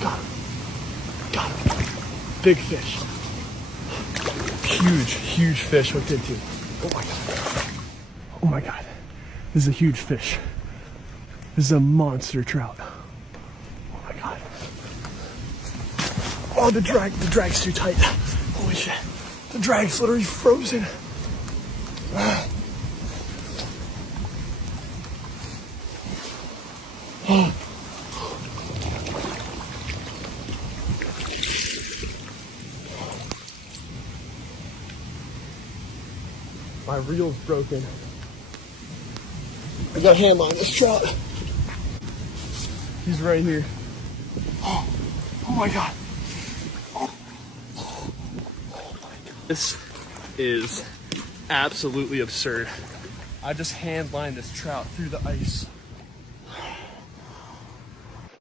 Got him. Got him. Big fish. Huge, huge fish hooked into. Oh my God. Oh my God. This is a huge fish. This is a monster trout. Oh my God. Oh, the drag's too tight. Holy shit. The drag's literally frozen. Oh. My reel's broken. I got a hand line this trout. He's right here. Oh, oh my God. Oh. Oh my God. This is absolutely absurd. I just hand lined this trout through the ice.